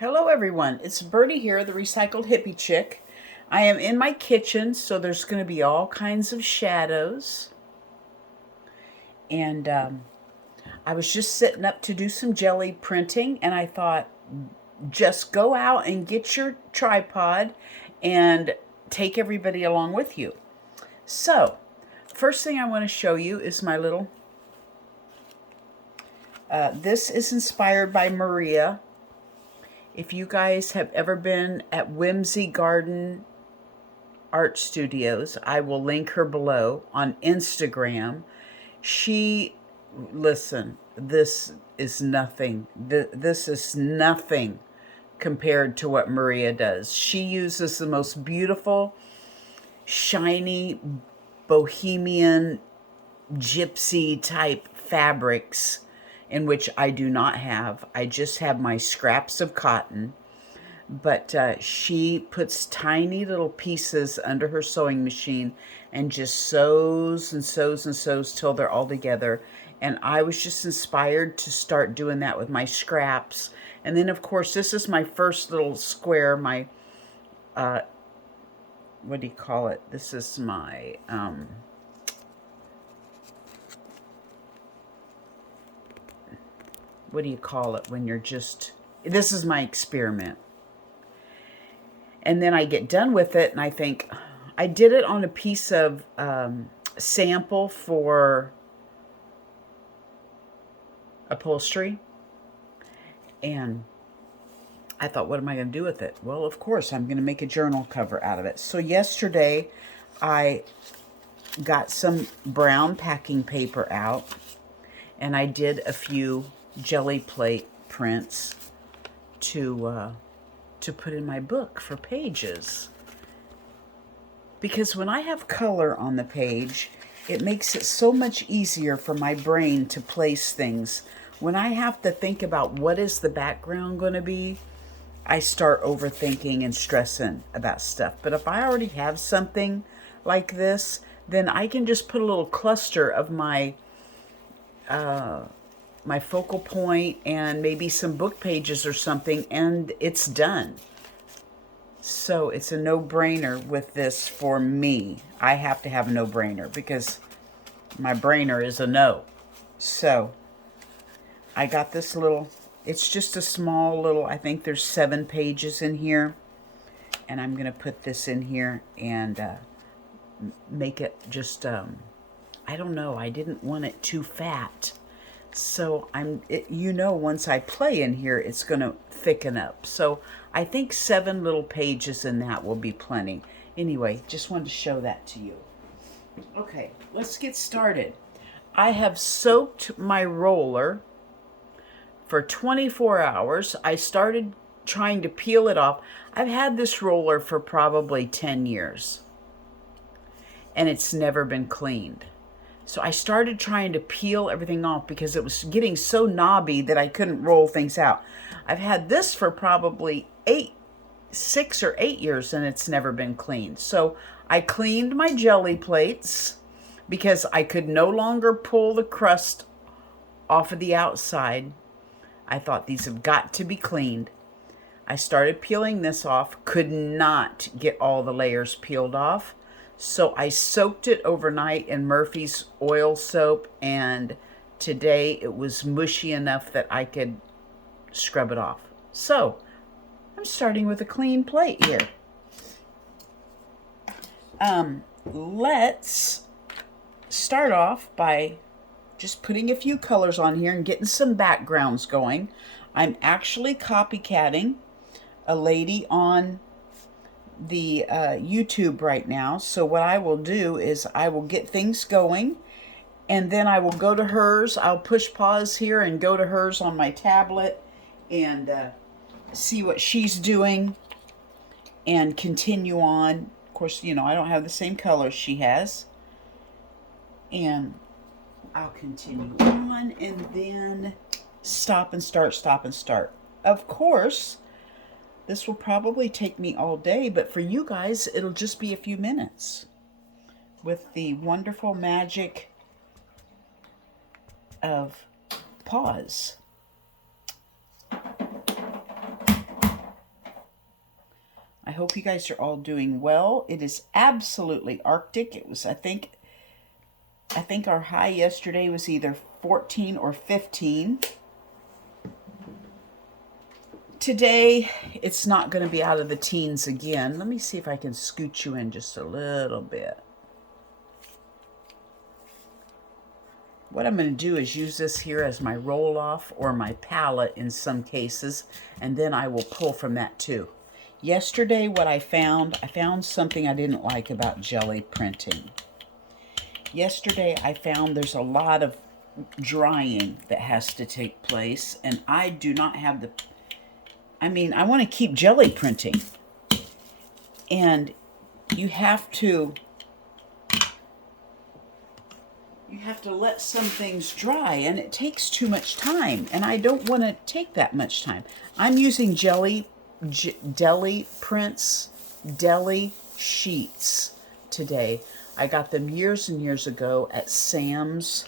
Hello everyone, it's Birdie here, the Recycled Hippie Chick. I am in my kitchen, so there's going to be all kinds of shadows. And I was just sitting up to do some jelly printing, and I thought, just go out and get your tripod and take everybody along with you. So, first thing I want to show you is my little, this is inspired by Maria. If you guys have ever been at Whimsy Garden Art Studios, I will link her below on Instagram. Listen, this is nothing. This is nothing compared to what Maria does. She uses the most beautiful, shiny, bohemian, gypsy type fabrics in which I do not have. I just have my scraps of cotton. But she puts tiny little pieces under her sewing machine and just sews and sews and sews till they're all together. And I was just inspired to start doing that with my scraps. And then, of course, this is my first little square, my, what do you call it? This is my, what do you call it when you're just, this is my experiment. And then I get done with it and I think, I did it on a piece of sample for upholstery. And I thought, what am I going to do with it? Well, of course, I'm going to make a journal cover out of it. So yesterday, I got some brown packing paper out, and I did a few jelly plate prints to put in my book for pages. Because when I have color on the page, it makes it so much easier for my brain to place things. When I have to think about what is the background going to be, I start overthinking and stressing about stuff. But if I already have something like this, then I can just put a little cluster of my my focal point and maybe some book pages or something, and it's done. So it's a no-brainer with this for me. I have to have a no-brainer because my brainer is a no. So I got this little, it's just a small little, I think there's 7 pages in here. And I'm going to put this in here and make it just, I don't know, I didn't want it too fat. So once I play in here, it's going to thicken up. So I think 7 little pages in that will be plenty. Anyway, just wanted to show that to you. Okay, let's get started. I have soaked my roller for 24 hours. I started trying to peel it off. I've had this roller for probably 10 years, and it's never been cleaned. So I started trying to peel everything off because it was getting so knobby that I couldn't roll things out. I've had this for probably 6 or 8 years and it's never been cleaned. So I cleaned my jelly plates because I could no longer pull the crust off of the outside. I thought these have got to be cleaned. I started peeling this off, could not get all the layers peeled off. So I soaked it overnight in Murphy's oil soap, and today it was mushy enough that I could scrub it off. So I'm starting with a clean plate here. Let's start off by just putting a few colors on here and getting some backgrounds going. I'm actually copycatting a lady on the YouTube right now. So what I will do is I will get things going and then I will go to hers. I'll push pause here and go to hers on my tablet and see what she's doing and continue on. Of course, I don't have the same color she has. And I'll continue on and then stop and start, stop and start. Of course, this will probably take me all day, but for you guys, it'll just be a few minutes with the wonderful magic of pause. hope you guys are all doing well. It is absolutely Arctic. It was, I think our high yesterday was either 14 or 15. Today, it's not going to be out of the teens again. Let me see if I can scoot you in just a little bit. What I'm going to do is use this here as my roll-off or my palette in some cases, and then I will pull from that too. Yesterday, what I found something I didn't like about jelly printing. Yesterday, I found there's a lot of drying that has to take place, and I do not have the... I mean, I want to keep jelly printing, and you have to let some things dry, and it takes too much time, and I don't want to take that much time. I'm using deli prints, deli sheets today. I got them years and years ago at Sam's.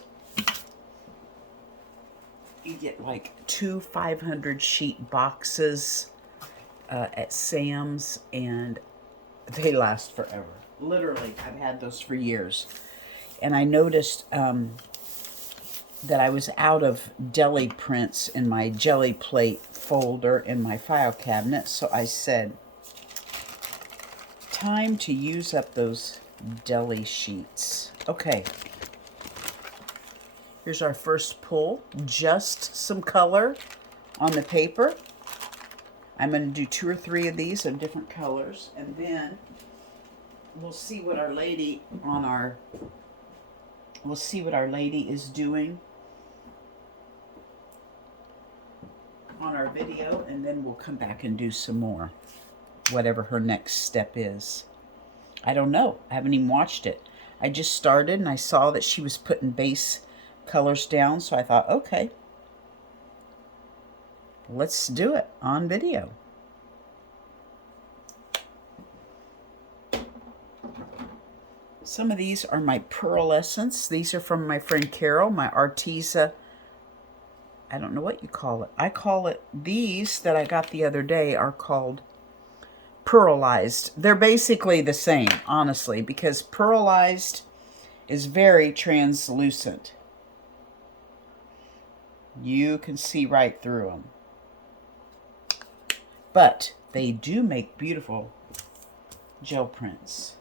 You get like 2 500 sheet boxes at Sam's, and they last forever. Literally, I've had those for years. And I noticed that I was out of deli prints in my jelly plate folder in my file cabinet. So I said, time to use up those deli sheets. Okay. Here's our first pull. Just some color on the paper. I'm going to do 2 or 3 of these of different colors. And then we'll see what our lady is doing on our video, and then we'll come back and do some more, whatever her next step is. I don't know. I haven't even watched it. I just started, and I saw that she was putting base colors down, so I thought, okay, let's do it on video. Some of these are my pearlescents. These are from my friend Carol, my Arteza. I don't know what you call it. I call it, these that I got the other day are called pearlized. They're basically the same, honestly, because pearlized is very translucent. You can see right through them. But they do make beautiful gel prints.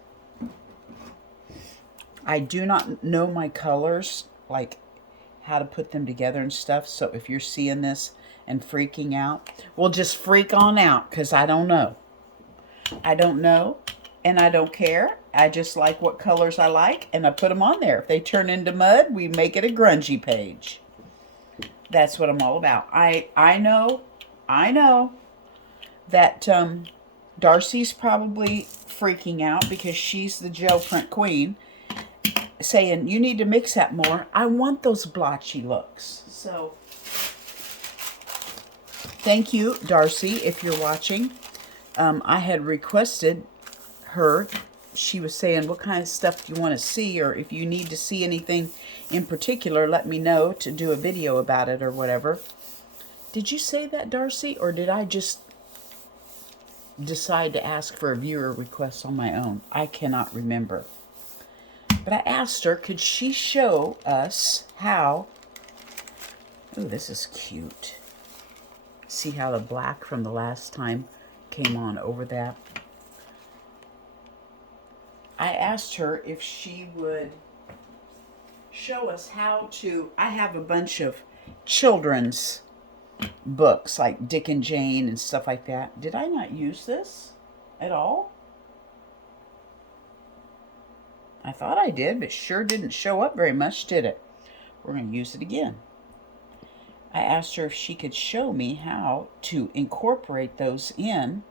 I do not know my colors, like how to put them together and stuff. So if you're seeing this and freaking out, well, just freak on out, because I don't know. I don't know, and I don't care. I just like what colors I like, and I put them on there. If they turn into mud, we make it a grungy page. That's what I'm all about. I know that Darcy's probably freaking out because she's the gel print queen, saying, you need to mix that more. I want those blotchy looks. So thank you, Darcy, if you're watching. I had requested her. She was saying, what kind of stuff do you want to see? Or if you need to see anything in particular, let me know to do a video about it or whatever. Did you say that, Darcy? Or did I just decide to ask for a viewer request on my own? I cannot remember. But I asked her, could she show us how... Oh, this is cute. See how the black from the last time came on over that? I asked her if she would show us how to... I have a bunch of children's books, like Dick and Jane and stuff like that. Did I not use this at all? I thought I did, but sure didn't show up very much, did it? We're going to use it again. I asked her if she could show me how to incorporate those in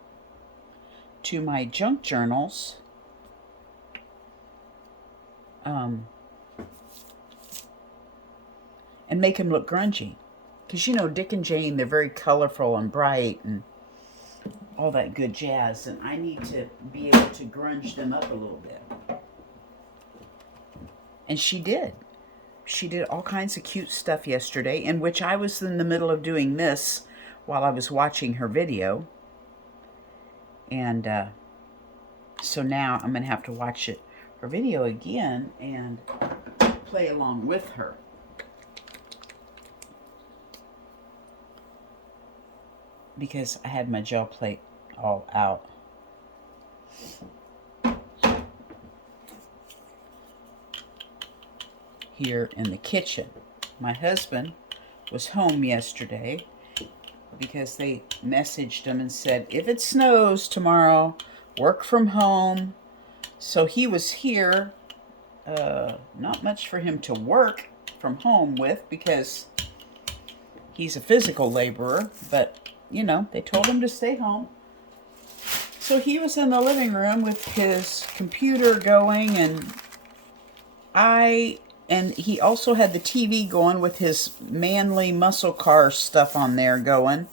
to my junk journals. And make them look grungy. Because, you know, Dick and Jane, they're very colorful and bright and all that good jazz. And I need to be able to grunge them up a little bit. And she did. She did all kinds of cute stuff yesterday, in which I was in the middle of doing this while I was watching her video. And So now I'm going to have to watch her video again and play along with her. Because I had my gel plate all out. Here in the kitchen. My husband was home yesterday because they messaged him and said, if it snows tomorrow, work from home. So he was here. Not much for him to work from home with because he's a physical laborer, but you know, they told him to stay home. So he was in the living room with his computer going, and he also had the TV going with his manly muscle car stuff on there going.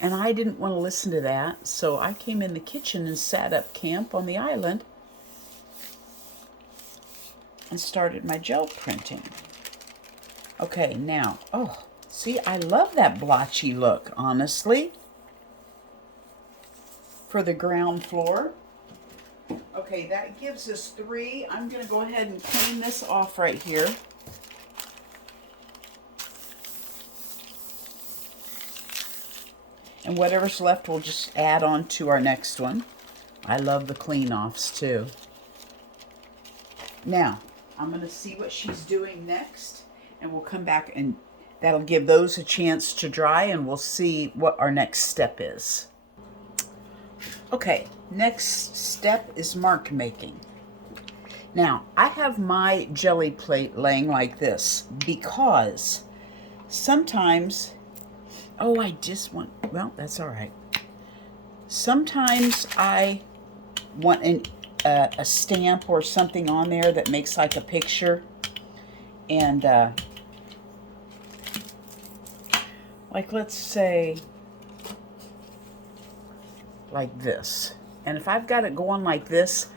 And I didn't want to listen to that, so I came in the kitchen and sat up camp on the island and started my gel printing. Okay, now, oh, see, I love that blotchy look, honestly, for the ground floor. Okay, that gives us 3. I'm going to go ahead and clean this off right here. And whatever's left, we'll just add on to our next one. I love the clean-offs, too. Now, I'm going to see what she's doing next, and we'll come back, and that'll give those a chance to dry, and we'll see what our next step is. Okay, next step is mark making. Now, I have my jelly plate laying like this because sometimes, oh, I just want, well, that's all right. Sometimes I want a stamp or something on there that makes like a picture. And like, let's say, like this. And if I've got it going like this,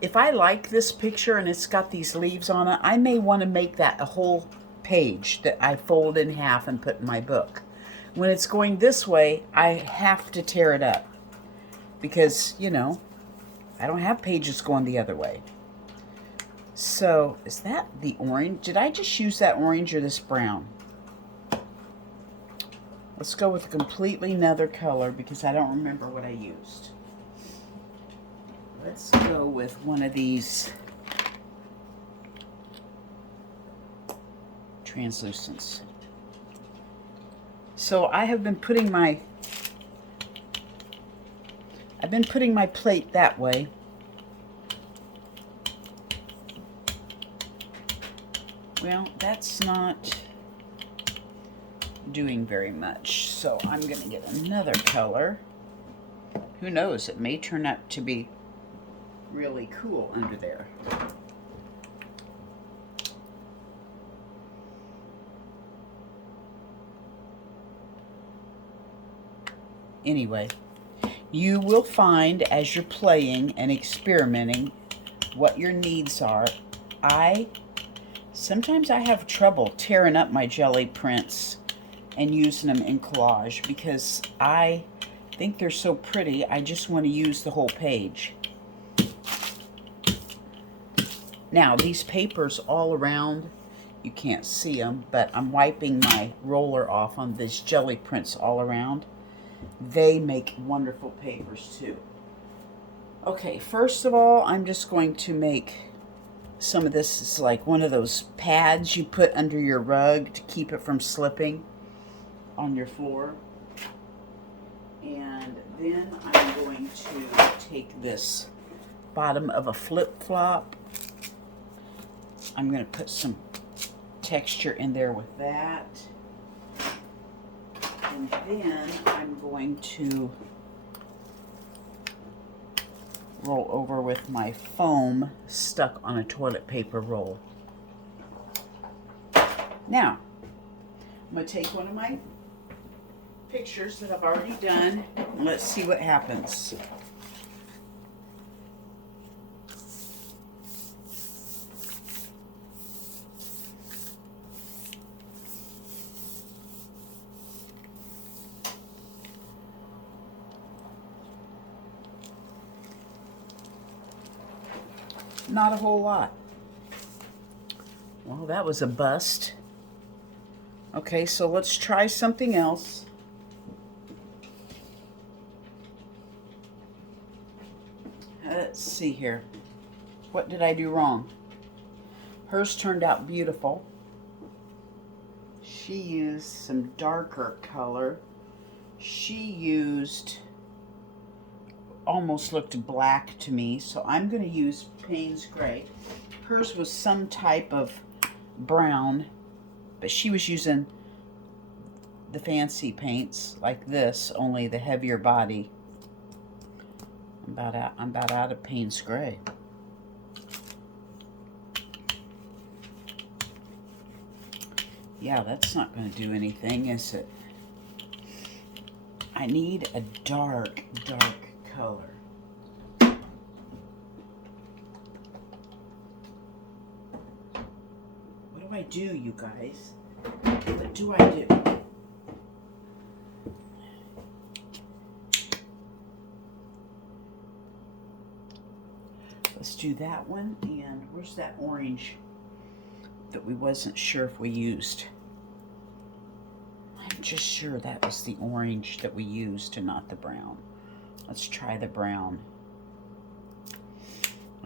if I like this picture and it's got these leaves on it, I may want to make that a whole page that I fold in half and put in my book. When it's going this way, I have to tear it up because, you know, I don't have pages going the other way. So, is that the orange? Did I just use that orange or this brown? Let's go with a completely another color because I don't remember what I used. Let's go with one of these translucents. So I have been putting my plate that way. Well, that's not doing very much, so I'm going to get another color. Who knows, it may turn out to be really cool under there. Anyway, you will find as you're playing and experimenting what your needs are. Sometimes I have trouble tearing up my jelly prints and using them in collage because I think they're so pretty. I just want to use the whole page. Now, these papers all around, you can't see them, but I'm wiping my roller off on these jelly prints all around. They make wonderful papers too. Okay, first of all, I'm just going to make some of this. It's like one of those pads you put under your rug to keep it from slipping on your floor. And then I'm going to take this bottom of a flip-flop. I'm going to put some texture in there with that. And then I'm going to roll over with my foam stuck on a toilet paper roll. Now, I'm going to take one of my pictures that I've already done, and let's see what happens. Not a whole lot. Well, that was a bust. Okay, so let's try something else. Let's see here. What did I do wrong? Hers turned out beautiful. She used some darker color. She used, almost looked black to me, so I'm going to use Payne's Gray. Hers was some type of brown, but she was using the fancy paints like this, only the heavier body. I'm about out of Payne's Gray. Yeah, that's not going to do anything, is it? I need a dark, dark color. What do I do, you guys? What do I do? Let's do that one, and where's that orange that we wasn't sure if we used? I'm just sure that was the orange that we used and not the brown. Let's try the brown.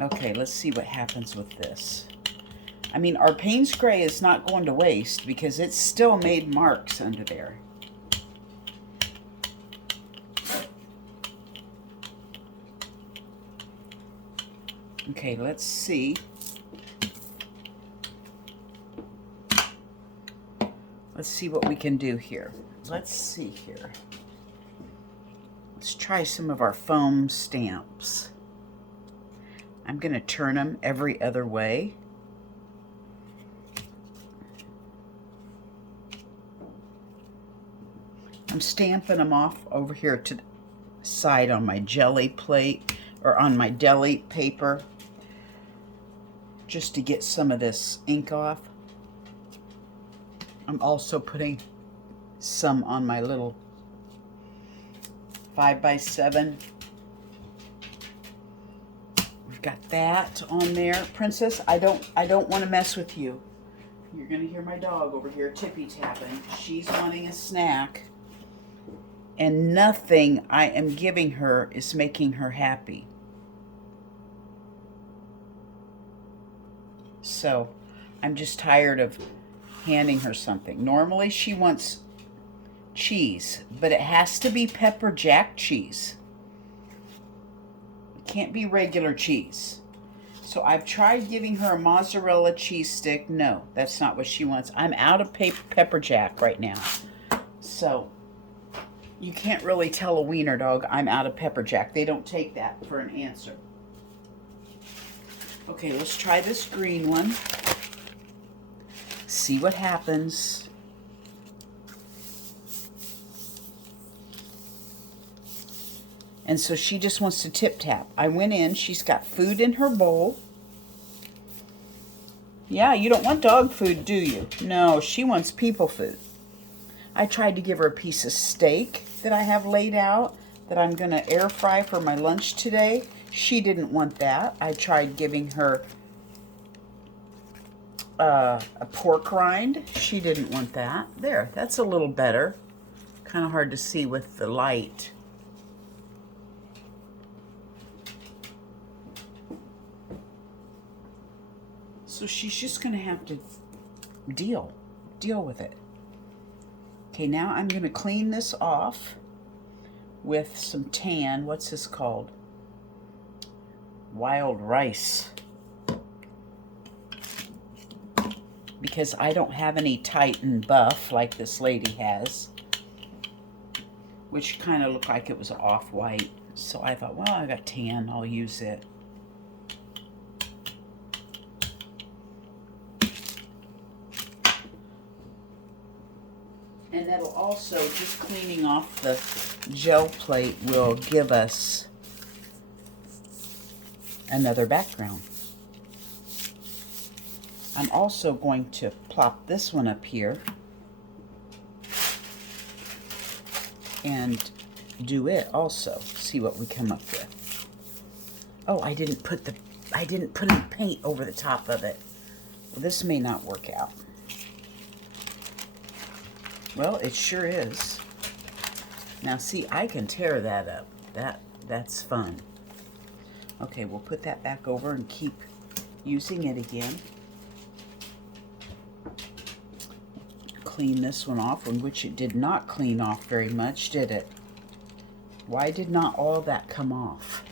Okay, let's see what happens with this. I mean, our Payne's Gray is not going to waste because it's still made marks under there. Okay, let's see. Let's see what we can do here. Let's see here. Let's try some of our foam stamps. I'm going to turn them every other way. I'm stamping them off over here to the side on my jelly plate or on my deli paper, just to get some of this ink off. I'm also putting some on my little 5x7. We've got that on there. Princess, I don't want to mess with you. You're gonna hear my dog over here tippy tapping. She's wanting a snack, and nothing I am giving her is making her happy. So I'm just tired of handing her something. Normally she wants cheese, but it has to be pepper jack cheese. It can't be regular cheese. So I've tried giving her a mozzarella cheese stick. No, that's not what she wants. I'm out of pepper jack right now. So you can't really tell a wiener dog I'm out of pepper jack. They don't take that for an answer. Okay, let's try this green one. See what happens. And so she just wants to tip tap. I went in, she's got food in her bowl. Yeah, you don't want dog food, do you? No, she wants people food. I tried to give her a piece of steak that I have laid out that I'm going to air fry for my lunch today. She didn't want that. I tried giving her a pork rind. She didn't want that. There, that's a little better. Kind of hard to see with the light. So she's just going to have to deal with it. Okay, now I'm going to clean this off with some tan. What's this called? Wild rice. Because I don't have any Titan buff like this lady has, which kind of looked like it was off-white. So I thought, well, I got tan, I'll use it. And that'll also, just cleaning off the gel plate will give us another background. I'm also going to plop this one up here and do it also. See what we come up with. Oh, I didn't put the I didn't put any paint over the top of it. Well, this may not work out. Well, it sure is. Now see, I can tear that up. That's fun. Okay, we'll put that back over and keep using it again. Clean this one off, in which it did not clean off very much, did it? Why did not all that come off?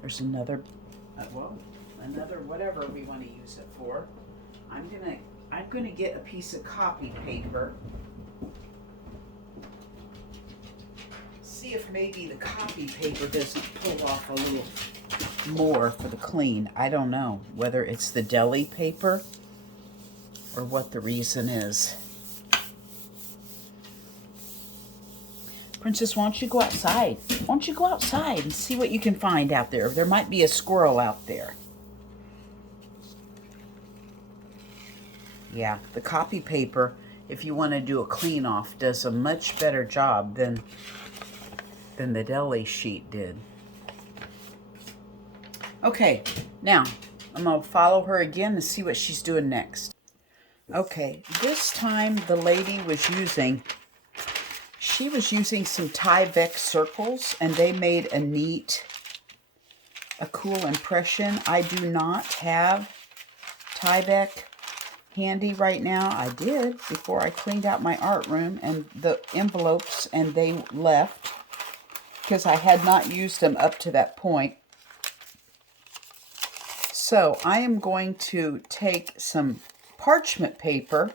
There's another, another whatever we want to use it for. I'm gonna get a piece of copy paper. See if maybe the copy paper doesn't pull off a little more for the clean. I don't know whether it's the deli paper or what the reason is. Princess, why don't you go outside? Why don't you go outside and see what you can find out there? There might be a squirrel out there. Yeah, the copy paper, if you want to do a clean off, does a much better job than the deli sheet did. Okay, now I'm going to follow her again and see what she's doing next. Okay, this time the lady was using, she was using some Tyvek circles, and they made a cool impression. I do not have Tyvek handy right now. I did before I cleaned out my art room and the envelopes, and they left because I had not used them up to that point. So I am going to take some parchment paper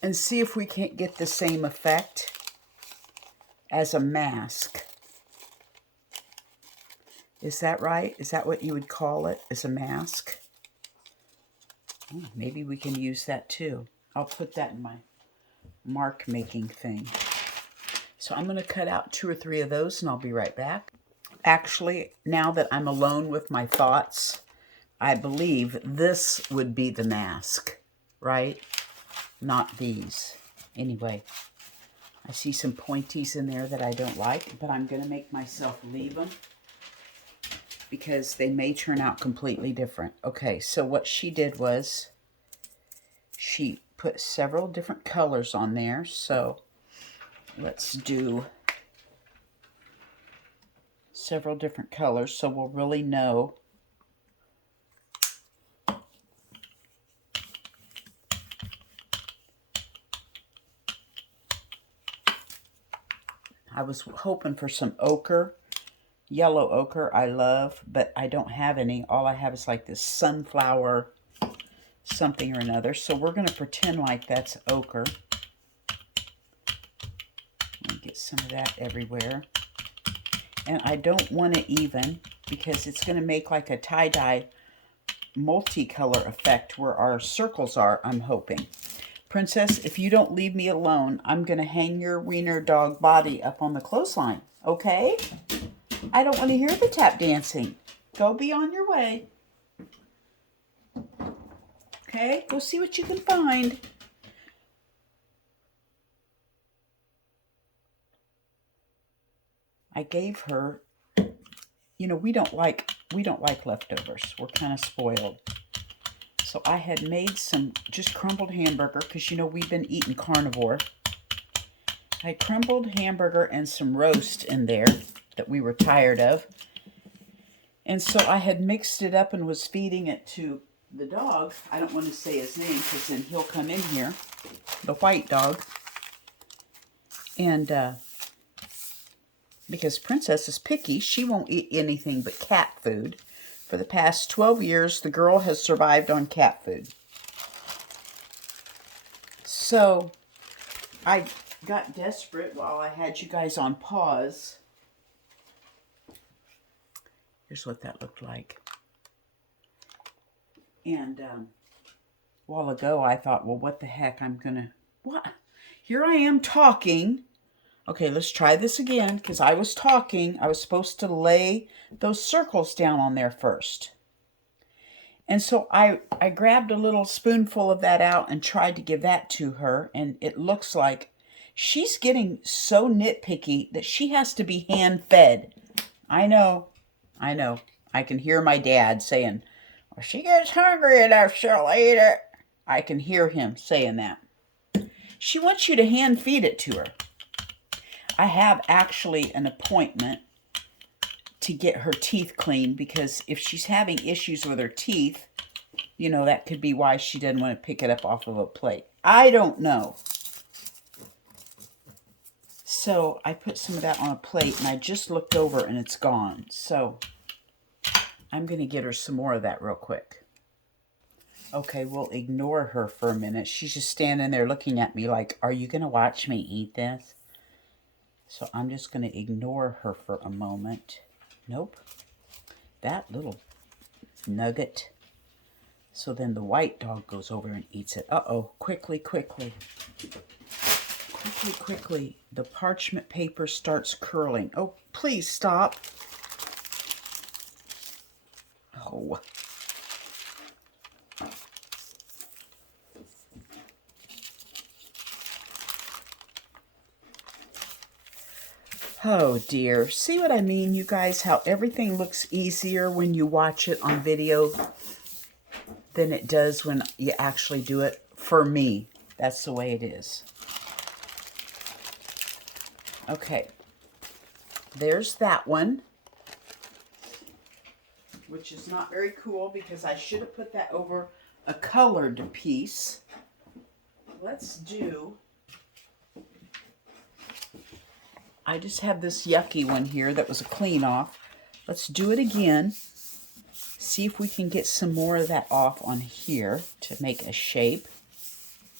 and see if we can't get the same effect as a mask. Is that right? Is that what you would call it, as a mask? Oh, maybe we can use that too. I'll put that in my mark making thing. So I'm going to cut out 2 or 3 of those and I'll be right back. Actually, now that I'm alone with my thoughts, I believe this would be the mask, right? Not these. Anyway, I see some pointies in there that I don't like, but I'm going to make myself leave them because they may turn out completely different. Okay, so what she did was she put several different colors on there. So let's do several different colors so we'll really know. I was hoping for some ochre, yellow ochre I love, but I don't have any. All I have is like this sunflower something or another. So we're going to pretend like that's ochre. Let me get some of that everywhere. And I don't want it even because it's going to make like a tie-dye multicolor effect where our circles are, I'm hoping. Princess, if you don't leave me alone, I'm going to hang your wiener dog body up on the clothesline, okay? I don't want to hear the tap dancing. Go be on your way. Okay, go see what you can find. I gave her, you know, we don't like leftovers. We're kind of spoiled. So I had made some just crumbled hamburger because, you know, we've been eating carnivore. I had crumbled hamburger and some roast in there that we were tired of. And so I had mixed it up and was feeding it to the dog. I don't want to say his name because then he'll come in here. The white dog. And because Princess is picky, she won't eat anything but cat food. For the past 12 years, the girl has survived on cat food. So I got desperate while I had you guys on pause. Here's what that looked like. And a while ago, I thought, well, what the heck? What? Here I am talking. Okay, let's try this again, because I was talking. I was supposed to lay those circles down on there first. And so I grabbed a little spoonful of that out and tried to give that to her, and it looks like she's getting so nitpicky that she has to be hand-fed. I know. I know. I can hear my dad saying, "Well, she gets hungry enough, she'll eat it." I can hear him saying that. She wants you to hand feed it to her. I have actually an appointment to get her teeth cleaned, because if she's having issues with her teeth, you know, that could be why she didn't want to pick it up off of a plate. I don't know. So I put some of that on a plate, and I just looked over and it's gone. So I'm going to get her some more of that real quick. Okay, we'll ignore her for a minute. She's just standing there looking at me like, are you going to watch me eat this? So I'm just going to ignore her for a moment. Nope. That little nugget. So then the white dog goes over and eats it. Uh-oh. Quickly, quickly. Quickly, quickly. The parchment paper starts curling. Oh, please stop. Oh. Oh dear. See what I mean, you guys? How everything looks easier when you watch it on video than it does when you actually do it. For me, that's the way it is. Okay. There's that one, which is not very cool because I should have put that over a colored piece. Let's do... I just have this yucky one here that was a clean off. Let's do it again. See if we can get some more of that off on here to make a shape.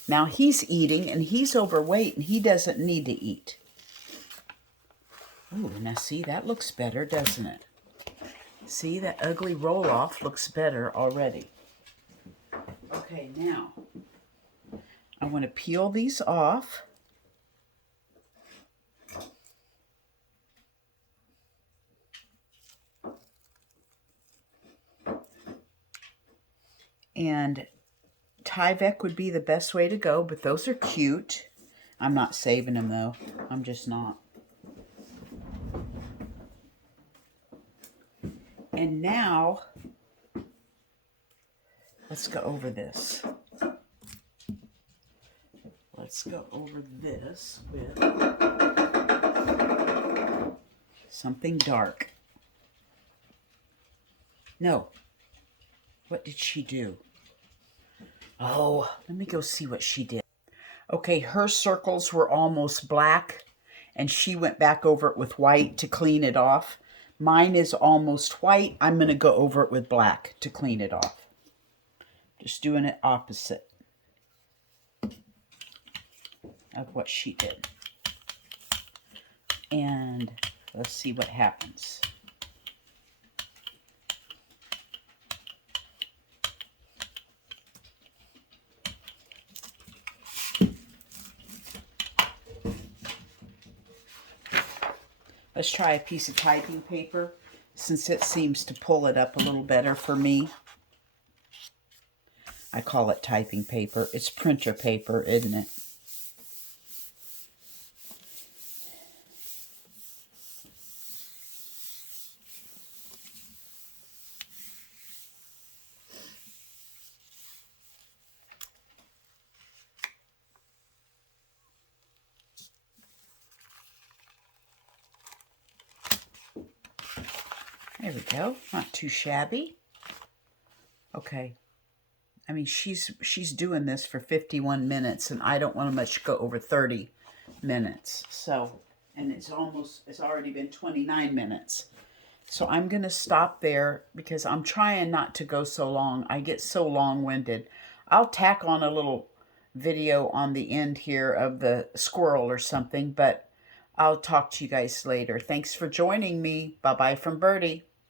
Now he's eating and he's overweight and he doesn't need to eat. Ooh, now see, that looks better, doesn't it? See, that ugly roll-off looks better already. Okay, now I want to peel these off. And Tyvek would be the best way to go, but those are cute. I'm not saving them, though. I'm just not. And now, let's go over this. Let's go over this with something dark. No. What did she do? Oh, let me go see what she did. Okay, her circles were almost black, and she went back over it with white to clean it off. Mine is almost white. I'm going to go over it with black to clean it off. Just doing it opposite of what she did. And let's see what happens. Let's try a piece of typing paper, since it seems to pull it up a little better for me. I call it typing paper. It's printer paper, isn't it? There we go. Not too shabby. Okay. I mean, she's doing this for 51 minutes, and I don't want to much go over 30 minutes. So, and it's already been 29 minutes. So I'm going to stop there because I'm trying not to go so long. I get so long-winded. I'll tack on a little video on the end here of the squirrel or something, but I'll talk to you guys later. Thanks for joining me. Bye-bye from Birdie.